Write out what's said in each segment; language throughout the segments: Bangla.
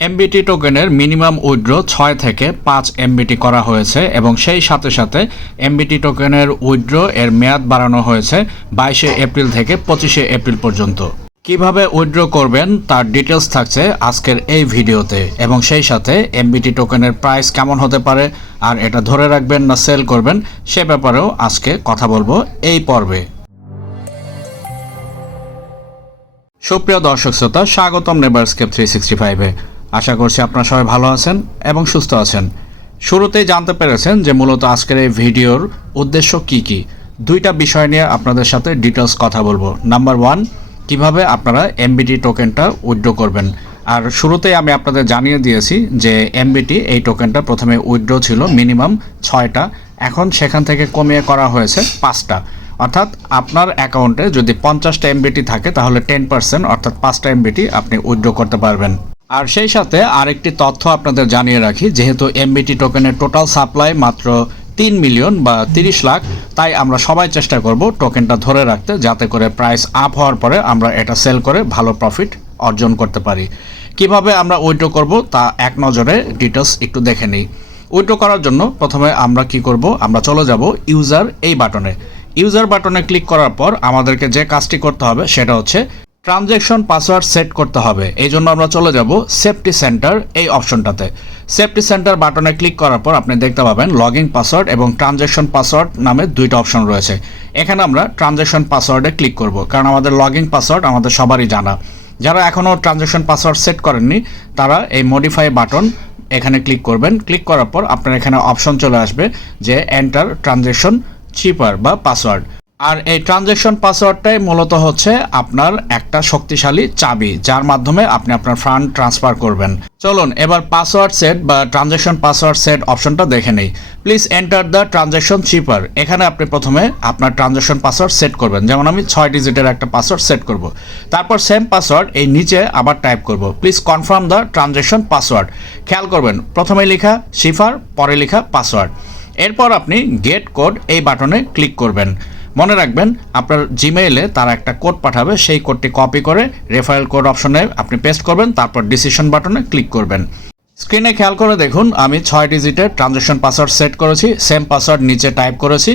এমবিটি টোকেনের মিনিমাম উইড্রো ছয় থেকে পাঁচ এমবিটি করা হয়েছে এবং সেই সাথে সাথে এমবিটি টোকেনের উইড্রো এর মেয়াদ বাড়ানো হয়েছে বাইশে এপ্রিল থেকে পঁচিশে এপ্রিল পর্যন্ত। কীভাবে উইথড্র করবেন তার ডিটেলস থাকছে আজকের এই ভিডিওতে এবং সেই সাথে এমবিটি টোকেনের প্রাইস কেমন হতে পারে আর এটা ধরে রাখবেন না সেল করবেন সে ব্যাপারেও আজকে কথা বলব এই পর্বে। সুপ্রিয় দর্শক শ্রোতা, স্বাগতম নেবারস্কেপ থ্রি সিক্সটি ফাইভে আশা করছি আপনারা সবাই ভালো আছেন এবং সুস্থ আছেন। শুরুতেই জানতে পেরেছেন যে মূলত আজকের এই ভিডিওর উদ্দেশ্য কি কি। দুইটা বিষয় নিয়ে আপনাদের সাথে ডিটেলস কথা বলব। নাম্বার ওয়ান কীভাবে আপনারা এমবিটি টোকেনটা উইথড্র করবেন। আর শুরুতেই আমি আপনাদের জানিয়ে দিয়েছি যে এমবিটি এই টোকেনটা প্রথমে উইথড্র ছিল মিনিমাম ছয়টা। এখন সেখান থেকে কমিয়ে করা হয়েছে পাঁচটা। অর্থাৎ আপনার অ্যাকাউন্টে যদি পঞ্চাশটা এমবিটি থাকে, তাহলে টেন পার্সেন্ট অর্থাৎ পাঁচটা এমবিটি আপনি উইথড্র করতে পারবেন। আর সেই সাথে আরেকটি তথ্য আপনাদের জানিয়ে রাখি, যেহেতু এমবিটি টোকেনের টোটাল সাপ্লাই মাত্র তিন মিলিয়ন বা তিরিশ লাখ, তাই আমরা সবাই চেষ্টা করব টোকেনটা ধরে রাখতে যাতে করে প্রাইস আপ হওয়ার পরে আমরা এটা সেল করে ভালো প্রফিট অর্জন করতে পারি। কীভাবে আমরা উইথড্র করব তা এক নজরে ডিটেলস একটু দেখে নিই। উইথড্র করার জন্য প্রথমে আমরা কি করব? আমরা চলে যাব ইউজার এই বাটনে ইউজার বাটনে ক্লিক করার পর আমাদেরকে যে কাজটি করতে হবে সেটা হচ্ছে ট্রানজ্যাকশন পাসওয়ার্ড সেট করতে হবে। এই জন্য আমরা চলে যাব সেফটি সেন্টার এই অপশনটাতে। সেফটি সেন্টার বাটনে ক্লিক করার পর আপনি দেখতে পাবেন লগইন পাসওয়ার্ড এবং ট্রানজ্যাকশন পাসওয়ার্ড নামে দুইটা অপশন রয়েছে। এখানে আমরা ট্রানজ্যাকশন পাসওয়ার্ডে ক্লিক করব, কারণ আমাদের লগইন পাসওয়ার্ড আমাদের সবারই জানা। যারা এখনও ট্রানজ্যাকশন পাসওয়ার্ড সেট করেননি, তারা এই মডিফাই বাটন এখানে ক্লিক করবেন। ক্লিক করার পর আপনার এখানে অপশন চলে আসবে যে এন্টার ট্রানজ্যাকশন চিপার বা পাসওয়ার্ড। আর এই ট্রানজ্যাকশন পাসওয়ার্ডটাই মূলত হচ্ছে আপনার একটা শক্তিশালী চাবি, যার মাধ্যমে আপনি আপনার ফান্ড ট্রান্সফার করবেন। চলুন, এবার পাসওয়ার্ড সেট বা ট্রানজ্যাকশন পাসওয়ার্ড সেট অপশনটা দেখে নেই। প্লিজ এন্টার দ্য ট্রানজ্যাকশন চিপার এখানে আপনি প্রথমে আপনার ট্রানজ্যাকশন পাসওয়ার্ড সেট করবেন। যেমন আমি ছয় ডিজিটের একটা পাসওয়ার্ড সেট করব। তারপর সেম পাসওয়ার্ড এই নিচে আবার টাইপ করব। Please confirm the transaction password খেয়াল করবেন প্রথমে লেখা শিফার পরে লেখা পাসওয়ার্ড এরপর আপনি গেট কোড এই বাটনে ক্লিক করবেন। মনে রাখবেন, আপনার জিমেইলে তারা একটা কোড পাঠাবে, সেই কোডটি কপি করে রেফারেল কোড অপশনে আপনি পেস্ট করবেন, তারপর ডিসিশন বাটনে ক্লিক করবেন। স্ক্রিনে খেয়াল করে দেখুন, আমি ছয় ডিজিটের ট্রানজ্যাকশন পাসওয়ার্ড সেট করেছি সেম পাসওয়ার্ড নিচে টাইপ করেছি,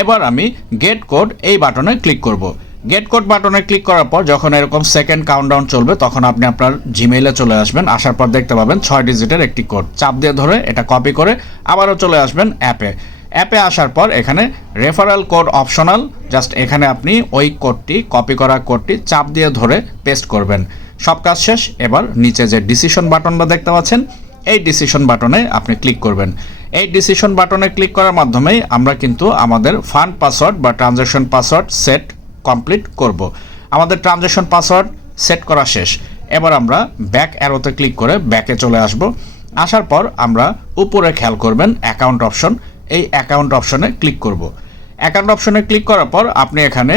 এবার আমি গেট কোড এই বাটনে ক্লিক করব। গেট কোড বাটনে ক্লিক করার পর যখন এরকম সেকেন্ড কাউন্টডাউন চলবে, তখন আপনি আপনার জিমেইলে চলে আসবেন, আসার পর দেখতে পাবেন ছয় ডিজিটের একটি কোড চাপ দিয়ে ধরে এটা কপি করে আবারও চলে আসবেন অ্যাপে অ্যাপে আসার পর এখানে রেফারেল কোড অপশনাল জাস্ট এখানে আপনি ওই কোডটি কপি করা কোডটি চাপ দিয়ে ধরে পেস্ট করবেন। সব কাজ শেষ, এবার নিচে যে ডিসিশন বাটনটা দেখতে পাচ্ছেন, এই ডিসিশন বাটনে আপনি ক্লিক করবেন। এই ডিসিশন বাটনে ক্লিক করার মাধ্যমেই আমরা কিন্তু আমাদের ফান্ড পাসওয়ার্ড বা ট্রানজ্যাকশন পাসওয়ার্ড সেট কমপ্লিট করব। আমাদের ট্রানজ্যাকশন পাসওয়ার্ড সেট করা শেষ। এবার আমরা ব্যাক অ্যারোতে ক্লিক করে ব্যাকে চলে আসব। আসার পর আমরা উপরে খেয়াল করবেন অ্যাকাউন্ট অপশন এই অ্যাকাউন্ট অপশনে ক্লিক করব। অ্যাকাউন্ট অপশনে ক্লিক করার পর আপনি এখানে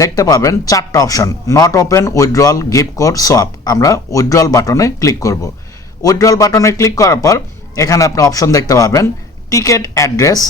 দেখতে পাবেন চারটা option not open withdrawal gift code swap আমরা উইথড্রল বাটনে ক্লিক করব। উইথড্রয়াল বাটনে ক্লিক করার পর এখানে আপনি অপশন দেখতে পাবেন ticket address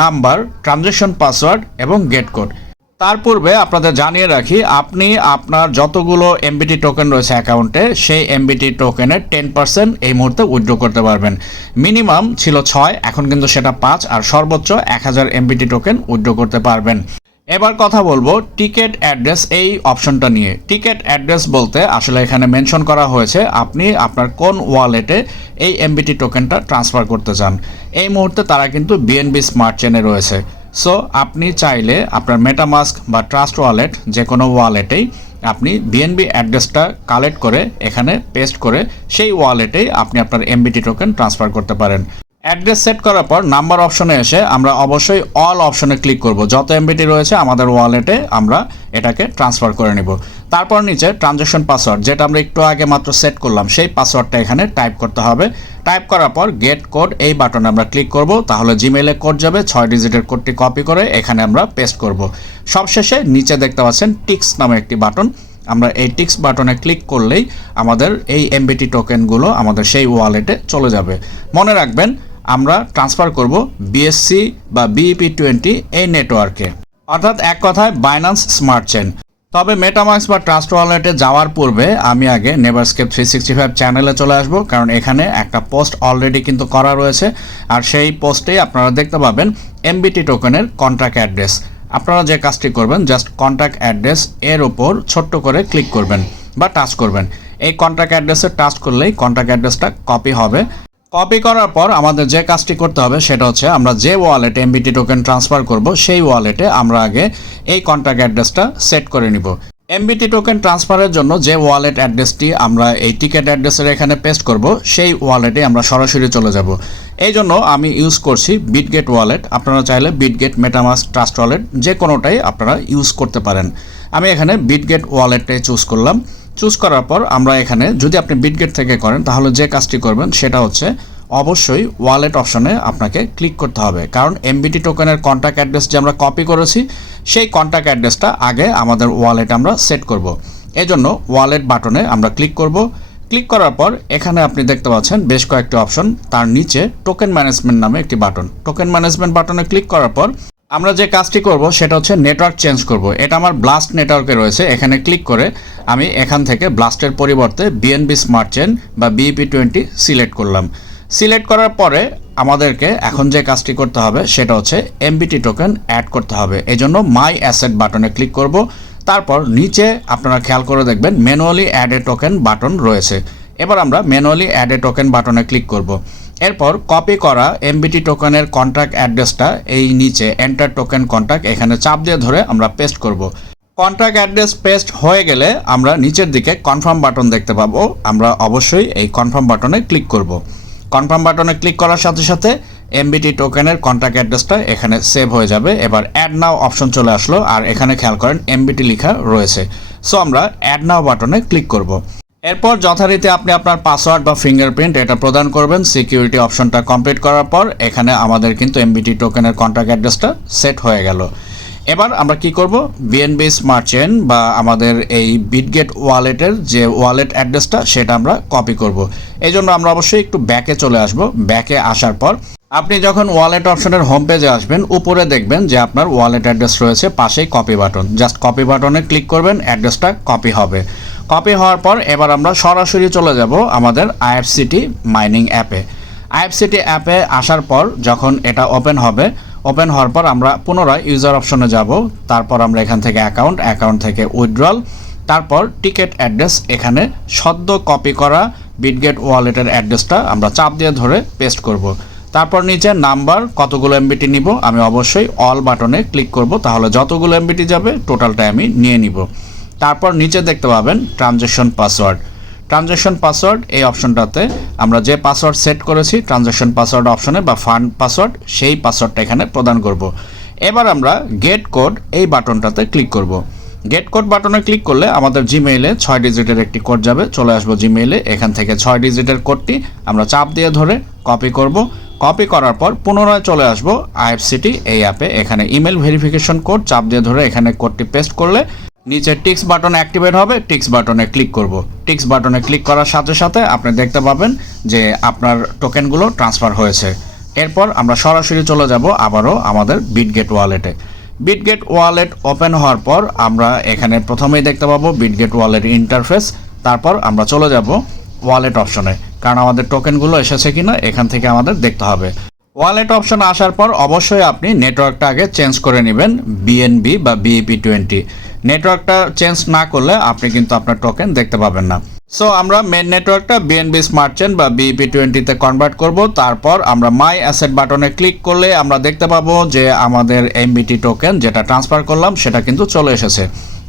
number transaction password এবং গেট কোড তার পূর্বে আপনাদের জানিয়ে রাখি, আপনি আপনার যতগুলো এমবিটি টোকেন রয়েছে অ্যাকাউন্টে সেই এমবিটি টোকেনের টেন পার্সেন্ট এই মুহূর্তে উইথড্র করতে পারবেন। মিনিমাম ছিল ছয়, এখন কিন্তু সেটা পাঁচ, আর সর্বোচ্চ এক হাজার এমবিটি টোকেন উইথড্র করতে পারবেন। এবার কথা বলব টিকেট অ্যাড্রেস এই অপশনটা নিয়ে। টিকেট অ্যাড্রেস বলতে আসলে এখানে মেনশন করা হয়েছে, আপনি আপনার কোন ওয়ালেটে এই এমবিটি টোকেনটা ট্রান্সফার করতে চান। এই মুহূর্তে তারা কিন্তু বিএনবি স্মার্ট চেনে রয়েছে। সো আপনি চাইলে আপনার মেটামাস্ক বা ট্রাস্ট ওয়ালেট যে কোনো ওয়ালেটেই আপনি বিএনবি অ্যাড্রেসটা কালেক্ট করে এখানে পেস্ট করে সেই ওয়ালেটেই আপনি আপনার এমবিটি টোকেন ট্রান্সফার করতে পারেন। অ্যাড্রেস সেট করার পর নাম্বার অপশনে এসে আমরা অবশ্যই অল অপশনে ক্লিক করব। যত এমবিটি রয়েছে আমাদের ওয়ালেটে আমরা এটাকে ট্রান্সফার করে নিব। তারপর নিচে ট্রানজ্যাকশন পাসওয়ার্ড যেটা আমরা একটু আগে মাত্র সেট করলাম, সেই পাসওয়ার্ডটা এখানে টাইপ করতে হবে। টাইপ করার পর গেট কোড এই বাটনে আমরা ক্লিক করব, তাহলে জিমেইলে কোড যাবে, ছয় ডিজিটের কোডটি কপি করে এখানে আমরা পেস্ট করব। সবশেষে নিচে দেখতে পাচ্ছেন টিক্স নামে একটি বাটন আমরা এই টিক্স বাটনে ক্লিক করলেই আমাদের এই এমবিটি টোকেনগুলো আমাদের সেই ওয়ালেটে চলে যাবে। মনে রাখবেন, আমরা ট্রান্সফার করব বিএসসি বা বিইপি টোয়েন্টি এই নেটওয়ার্কে অর্থাৎ এক কথায় বাইন্যান্স স্মার্ট চেন তবে মেটামাক্স বা ট্রাস্ট ওয়ালেটে যাওয়ার পূর্বে আমি আগে নেভারস্কেপ থ্রি সিক্সটি ফাইভ চ্যানেলে চলে আসব, কারণ এখানে একটা পোস্ট অলরেডি কিন্তু করা রয়েছে। আর সেই পোস্টেই আপনারা দেখতে পাবেন এমবিটি টোকেনের কন্ট্যাক্ট অ্যাড্রেস আপনারা যে কাজটি করবেন জাস্ট কন্ট্যাক্ট অ্যাড্রেস এর উপর ছোট্ট করে ক্লিক করবেন বা টাচ করবেন। এই কন্ট্যাক্ট অ্যাড্রেসে টাচ করলেই কন্ট্যাক্ট অ্যাড্রেসটা কপি হবে। কপি করার পর আমাদের যে কাজটি করতে হবে সেটা হচ্ছে আমরা যে ওয়ালেটে এমবিটি টোকেন ট্রান্সফার করব, সেই ওয়ালেটে আমরা আগে এই কন্ট্যাক্ট অ্যাড্রেসটা সেট করে নিব। এমবিটি টোকেন ট্রান্সফারের জন্য যে ওয়ালেট অ্যাড্রেসটি আমরা এই টিকেট অ্যাড্রেসের এখানে পেস্ট করব, সেই ওয়ালেটে আমরা সরাসরি চলে যাব। এই জন্য আমি ইউজ করছি বিটগেট ওয়ালেট আপনারা চাইলে বিটগেট মেটামাস ট্রাস্ট ওয়ালেট যে কোনোটাই আপনারা ইউজ করতে পারেন। আমি এখানে বিটগেট ওয়ালেটটাই চুজ করলাম। চুজ করার পর আমরা এখানে যদি আপনি বিটগেট থেকে করেন, তাহলে যে কাজটি করবেন সেটা হচ্ছে অবশ্যই ওয়ালেট অপশনে আপনাকে ক্লিক করতে হবে। কারণ এমবিটি টোকেনের কন্ট্যাক্ট অ্যাড্রেস যে আমরা কপি করেছি, সেই কন্ট্যাক্ট অ্যাড্রেসটা আগে আমাদের ওয়ালেট আমরা সেট করব। এই জন্য ওয়ালেট বাটনে আমরা ক্লিক করব। ক্লিক করার পর এখানে আপনি দেখতে পাচ্ছেন বেশ কয়েকটি অপশন তার নিচে টোকেন ম্যানেজমেন্ট নামে একটি বাটন টোকেন ম্যানেজমেন্ট বাটনে ক্লিক করার পর আমরা যে কাজটি করব সেটা হচ্ছে নেটওয়ার্ক চেঞ্জ করব। এটা আমার ব্লাস্ট নেটওয়ার্কে রয়েছে, এখানে ক্লিক করে আমি এখান থেকে ব্লাস্টের পরিবর্তে বিএনবি স্মার্ট চেন বা বিইপি টোয়েন্টি সিলেক্ট করলাম। সিলেক্ট করার পরে আমাদেরকে এখন যে কাজটি করতে হবে সেটা হচ্ছে এমবিটি টোকেন অ্যাড করতে হবে। এই জন্য মাই অ্যাসেট বাটনে ক্লিক করব। তারপর নিচে আপনারা খেয়াল করে দেখবেন manually add a token button রয়েছে। এবার আমরা ম্যানুয়ালি অ্যাড এ টোকেন বাটনে ক্লিক করব। এরপর কপি করা এমবিটি টোকেনের কন্ট্যাক্ট অ্যাড্রেসটা এই নিচে এন্টার টোকেন কন্ট্যাক্ট এখানে চাপ দিয়ে ধরে আমরা পেস্ট করব। কন্ট্যাক্ট অ্যাড্রেস পেস্ট হয়ে গেলে আমরা নিচের দিকে কনফার্ম বাটন দেখতে পাবো। আমরা অবশ্যই এই কনফার্ম বাটনে ক্লিক করব। কনফার্ম বাটনে ক্লিক করার সাথে সাথে এমবিটি টোকেনের কন্ট্যাক্ট অ্যাড্রেসটা এখানে সেভ হয়ে যাবে। এবার অ্যাড নাও অপশন চলে আসলো। আর এখানে খেয়াল করেন এমবিটি লেখা রয়েছে। সো আমরা অ্যাড নাও বাটনে ক্লিক করব। এরপর যথারীতি আপনি আপনার পাসওয়ার্ড বা ফিঙ্গারপ্রিন্ট এটা প্রদান করবেন। সিকিউরিটি অপশনটা কমপ্লিট করার পর এখানে আমাদের কিন্তু এমবিটি টোকেনের কন্ট্যাক্ট অ্যাড্রেসটা সেট হয়ে গেল। এবার আমরা কি করব? বিএনবি স্মার্ট চেন বা আমাদের এই বিটগেট ওয়ালেটের যে ওয়ালেট অ্যাড্রেসটা সেটা আমরা কপি করব। এই জন্য আমরা অবশ্যই একটু ব্যাকে চলে আসব। ব্যাকে আসার পর আপনি যখন ওয়ালেট অপশনের হোম পেজে আসবেন, উপরে দেখবেন যে আপনার ওয়ালেট অ্যাড্রেস রয়েছে, পাশেই কপি বাটন জাস্ট কপি বাটনে ক্লিক করবেন অ্যাড্রেসটা কপি হবে। কপি হওয়ার পর এবার আমরা সরাসরি চলে যাব আমাদের আইএফসিটি মাইনিং অ্যাপে আইএফসিটি অ্যাপে আসার পর যখন এটা ওপেন হবে ওপেন হওয়ার পর আমরা পুনরায় ইউজার অপশনে যাব। তারপর আমরা এখান থেকে অ্যাকাউন্ট অ্যাকাউন্ট থেকে উইথড্রল তারপর টিকেট অ্যাড্রেস এখানে সদ্য কপি করা বিটগেট ওয়ালেটের অ্যাড্রেসটা আমরা চাপ দিয়ে ধরে পেস্ট করব। তারপর নিচে নাম্বার কতগুলো এমবিটি নিব, আমি অবশ্যই অল বাটনে ক্লিক করব, তাহলে যতগুলো এমবিটি যাবে টোটালটা আমি নিয়ে নিব। তারপর নিচে দেখতে পাবেন ট্রানজ্যাকশন পাসওয়ার্ড ট্রানজ্যাকশন পাসওয়ার্ড এই অপশনটাতে আমরা যে পাসওয়ার্ড সেট করেছি ট্রানজ্যাকশন পাসওয়ার্ড অপশনে বা ফান্ড পাসওয়ার্ড সেই পাসওয়ার্ডটা এখানে প্রদান করব। এবার আমরা গেট কোড এই বাটনটাতে ক্লিক করব। গেট কোড বাটনে ক্লিক করলে আমাদের জিমেইলে ছয় ডিজিটের একটি কোড যাবে। চলে আসব জিমেইলে এখান থেকে ছয় ডিজিটের কোডটি আমরা চাপ দিয়ে ধরে কপি করব। কপি করার পর পুনরায় চলে আসব আইএফসিটি এই অ্যাপে এখানে ইমেল ভেরিফিকেশন কোড চাপ দিয়ে ধরে এখানে কোডটি পেস্ট করলে নিচে টিক্স বাটন অ্যাক্টিভেট হবে, টিক্স বাটনে ক্লিক করব। টিক্স বাটনে ক্লিক করার সাথে সাথে আপনি দেখতে পাবেন যে আপনার টোকেনগুলো ট্রান্সফার হয়েছে। এরপর আমরা সরাসরি চলে যাব আবারও আমাদের বিটগেট ওয়ালেটে। বিটগেট ওয়ালেট ওপেন হওয়ার পর আমরা এখানে প্রথমেই দেখতে পাবো বিটগেট ওয়ালেট ইন্টারফেস। তারপর আমরা চলে যাব ওয়ালেট অপশনে, কারণ আমাদের টোকেনগুলো এসেছে কিনা এখান থেকে আমাদের দেখতে হবে। ওয়ালেট অপশন আসার পর অবশ্যই আপনি নেটওয়ার্কটা আগে চেঞ্জ করে নেবেন বিএনবি বা বিইপি টোয়েন্টি নেটওয়ার্কটা চেঞ্জ না করলে আপনি কিন্তু আপনার টোকেন দেখতে পাবেন না। সো আমরা মেন নেটওয়ার্কটা বিএনবি স্মার্ট চেন বা বিইপি টোয়েন্টিতে কনভার্ট করব। তারপর আমরা মাই অ্যাসেট বাটনে ক্লিক করলে আমরা দেখতে পাবো যে আমাদের এমবিটি টোকেন যেটা ট্রান্সফার করলাম, সেটা কিন্তু চলে এসেছে।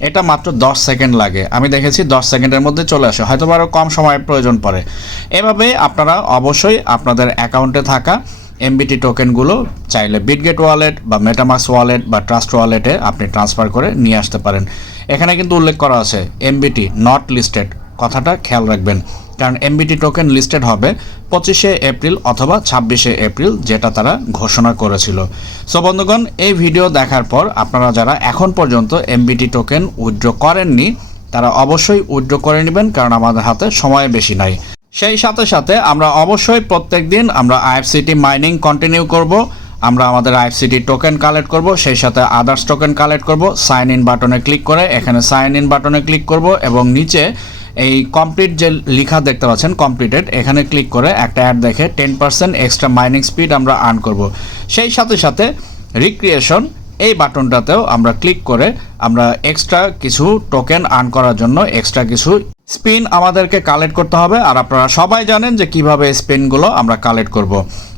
এটা মাত্র 10 সেকেন্ড লাগে। আমি দেখেছি 10 সেকেন্ডের মধ্যে চলে আসে। হয়তো আরও কম সময়ের প্রয়োজন পড়ে। এভাবে আপনারা অবশ্যই আপনাদের অ্যাকাউন্টে থাকা এমবিটি টোকেনগুলো চাইলে বিটগেট ওয়ালেট বা মেটামাক্স ওয়ালেট বা ট্রাস্ট ওয়ালেটে আপনি ট্রান্সফার করে নিয়ে আসতে পারেন। এখানে কিন্তু উল্লেখ করা আছে এমবিটি নট লিস্টেড কথাটা খেয়াল রাখবেন। কারণ এমবিটি টোকেন লিস্টেড হবে পঁচিশে এপ্রিল অথবা ছাব্বিশে এপ্রিল, যেটা তারা ঘোষণা করেছিল। সো বন্ধুগণ, এই ভিডিও দেখার পর আপনারা যারা এখন পর্যন্ত এমবিটি টোকেন উইথড্র করেননি, তারা অবশ্যই উইথড্র করে নেবেন, কারণ আমাদের হাতে সময় বেশি নাই। সেই সাথে সাথে আমরা অবশ্যই প্রত্যেক দিন আমরা আইএফসিটি মাইনিং কন্টিনিউ করব। আমরা আমাদের আইএফসিটি টোকেন কালেক্ট করব, সেই সাথে আদার্স টোকেন কালেক্ট করব। সাইন ইন বাটনে ক্লিক করে এখানে সাইন ইন বাটনে ক্লিক করব এবং নিচে এই কমপ্লিট যে লেখা দেখতে পাচ্ছেন কমপ্লিটেড এখানে ক্লিক করে একটা অ্যাড দেখে ten percent extra mining speed আমরা আর্ন করব। সেই সাথে সাথে রিক্রিয়েশন এই বাটনটাতেও আমরা ক্লিক করে আমরা এক্সট্রা কিছু টোকেন আর্ন করার জন্য এক্সট্রা কিছু স্পিন আমাদেরকে কালেক্ট করতে হবে। আর আপনারা সবাই জানেন যে কীভাবে স্পিনগুলো আমরা কালেক্ট করব।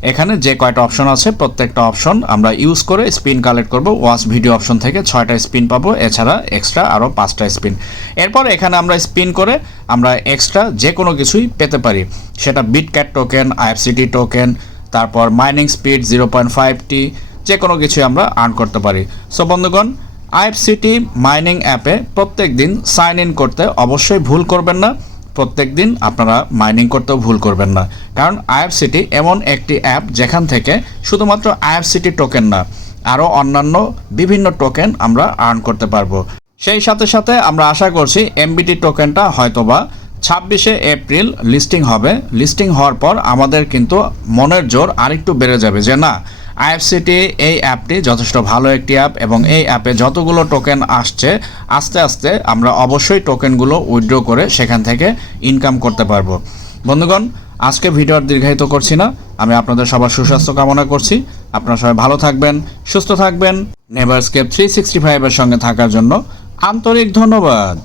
এখানে যে কয়টা অপশন আছে, প্রত্যেকটা অপশন আমরা ইউজ করে স্পিন কালেক্ট করব। ওয়াচ ভিডিও অপশন থেকে ছয়টা স্পিন পাবো, এছাড়া এক্সট্রা আরও পাঁচটা স্পিন এরপর এখানে আমরা স্পিন করে আমরা এক্সট্রা যে কোনো কিছুই পেতে পারি। সেটা বিটক্যাট টোকেন আইএফসিটি টোকেন তারপর mining speed zero point five টি যে কোনো কিছুই আমরা আর্ন করতে পারি। সো বন্ধুগণ আইএফসিটি মাইনিং অ্যাপে প্রত্যেক দিন সাইন ইন করতে অবশ্যই ভুল করবেন না। প্রত্যেক দিন আপনারা মাইনিং করতেও ভুল করবেন না। কারণ আইএফসিটি এমন একটি অ্যাপ যেখান থেকে শুধুমাত্র আইএফসিটি টোকেন না, আরও অন্যান্য বিভিন্ন টোকেন আমরা আর্ন করতে পারব। সেই সাথে সাথে আমরা আশা করছি এমবিটি টোকেনটা হয়তোবা ছাব্বিশে এপ্রিল লিস্টিং হবে। লিস্টিং হওয়ার পর আমাদের কিন্তু মনের জোর আরেকটু বেড়ে যাবে যে না আইএফসিটি এই অ্যাপটি যথেষ্ট ভালো একটি অ্যাপ এবং এই অ্যাপে যতগুলো টোকেন আসছে, আস্তে আস্তে আমরা অবশ্যই টোকেনগুলো উইথড্র করে সেখান থেকে ইনকাম করতে পারব। বন্ধুগণ, আজকে ভিডিও আর দীর্ঘায়িত করছি না। আমি আপনাদের সবার সুস্বাস্থ্য কামনা করছি। আপনারা সবাই ভালো থাকবেন, সুস্থ থাকবেন। নেভারস্কেপ থ্রি সিক্সটি ফাইভের সঙ্গে থাকার জন্য আন্তরিক ধন্যবাদ।